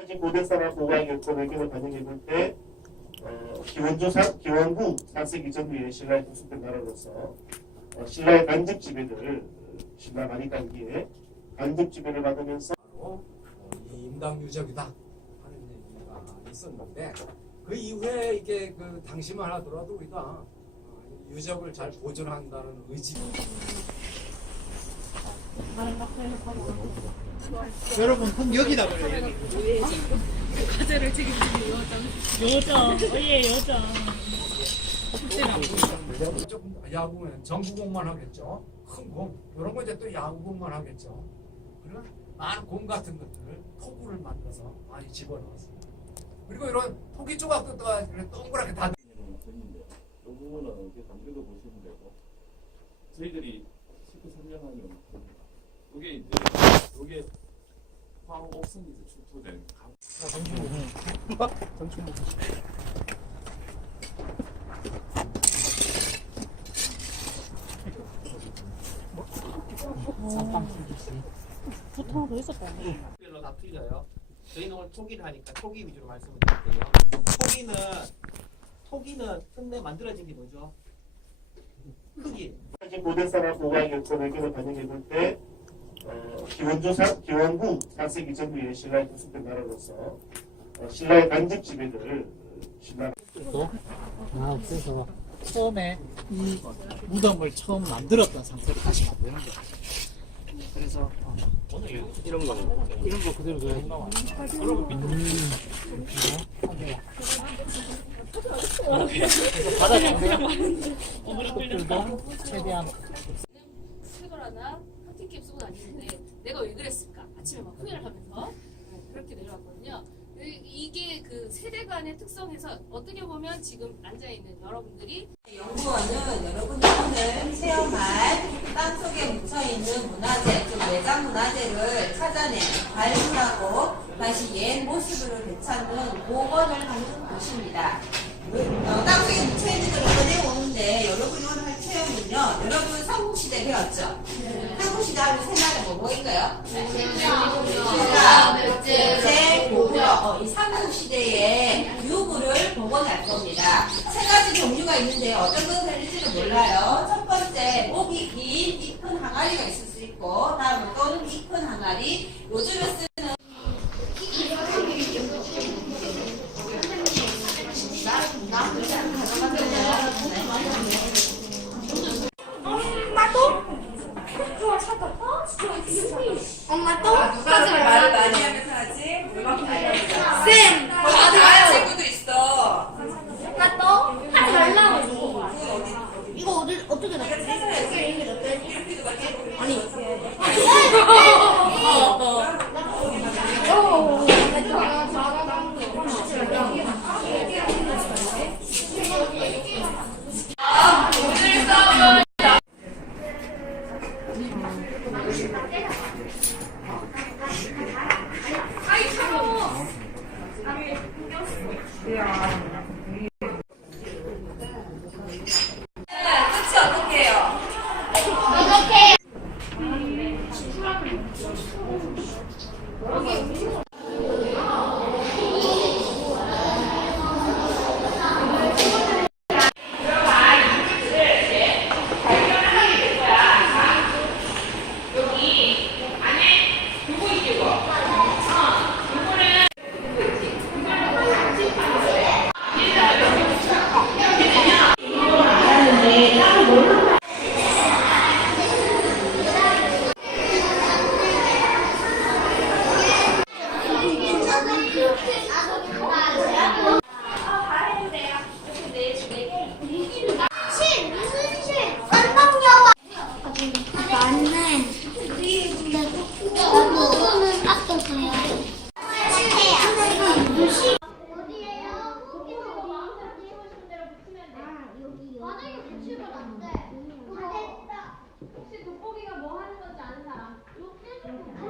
현재 고대사나 보강 요건 의견을 반영해 볼 때, 어, 기원조 사, 기원후 4세기 이전 후에 신라에 구속된 나라로서 어, 신라의 간접 지배를 신라 많이 단기에 간접 지배를 받으면서 어, 이 임당 유적이다 하는 얘기가 있었는데 그 이후에 이게 그 당시만 하더라도 우리가 어, 유적을 잘 보존한다는 의지. 여러분 꼭 여기다 그래요. 여기. 과제를 책임지는 여자. 여자. 예, 여자. 조금 야구면 전구공만 하겠죠. 큰 공. 이런 거 이제 또 야구공만 하겠죠. 그리고 많은 공 같은 것들을 토구를 만들어서 많이 집어넣었습니다. 그리고 이런 토기 조각도 또 동그랗게 다 있는데 이 부분은 어떻게 좀 읽어보시면 되고 저희들이 실제 설명하는 이게 이제 이게 화학 출토된 각 보통 더 있었다. 별로 다 틀려요. 저희는 오늘 토기를 하니까 토기 위주로 말씀을 드릴게요. 토기는 토기는 흙내 만들어진 게 뭐죠? 고대사나 보강 요건 의견을 반영해 볼 때, 어, 기원조 사, 기원후 4세기 이전 후에 신라에 구속된 나라로서 어, 신라의 간접 지배를 신라 아, 그래서. 처음에 이 무덤을 처음 만들었던 상태로 다시 만드는 거예요. 그래서 어, 이런 거는 이런 거 그대로 둬야 음, 그래서 바닥에 있는 것들도 최대한 스거라나 쓰고 다니는데 내가 왜 그랬을까? 아침에 막 후회를 하면서 네, 그렇게 내려왔거든요. 이- 이게 그 세대 간의 특성에서 어떻게 보면 지금 앉아있는 여러분들이 연구원은 여러분이 오늘 체험할 땅속에 묻혀있는 문화재, 즉 외장 문화재를 찾아내 발굴하고 다시 옛 모습으로 되찾는 복원을 하는 곳입니다. 어, 땅속에 묻혀있는 걸 꺼내오는데 여러분이 오늘 할 체험은요. 여러분 삼국시대 배웠죠? 삼 국시대 하면 새날에 뭐 보인가요? 신라, 제, 고구려 어, 이 삼국시대의 유구를 복원할 겁니다. 세 가지 종류가 있는데 어떤 것을 될지는 몰라요. 첫 번째 목이 긴이큰 항아리가 있을 수 있고 다음은 또는 이큰 항아리 요즘에 쓰 누가 말을 많이 하면서 하지? 물건 알려줘. 쌤! 나의 친구도 있어. 엄마 또? 하지 말라고. 이거 어디, 어떻게 넣지? 찾아야지. 이렇게 넣지? 이렇게도 막 해보고. 아니. 나는 내 음식을 안 돼. 그거 혹시 돋보기가 뭐 하는 건지 아는 사람? 음.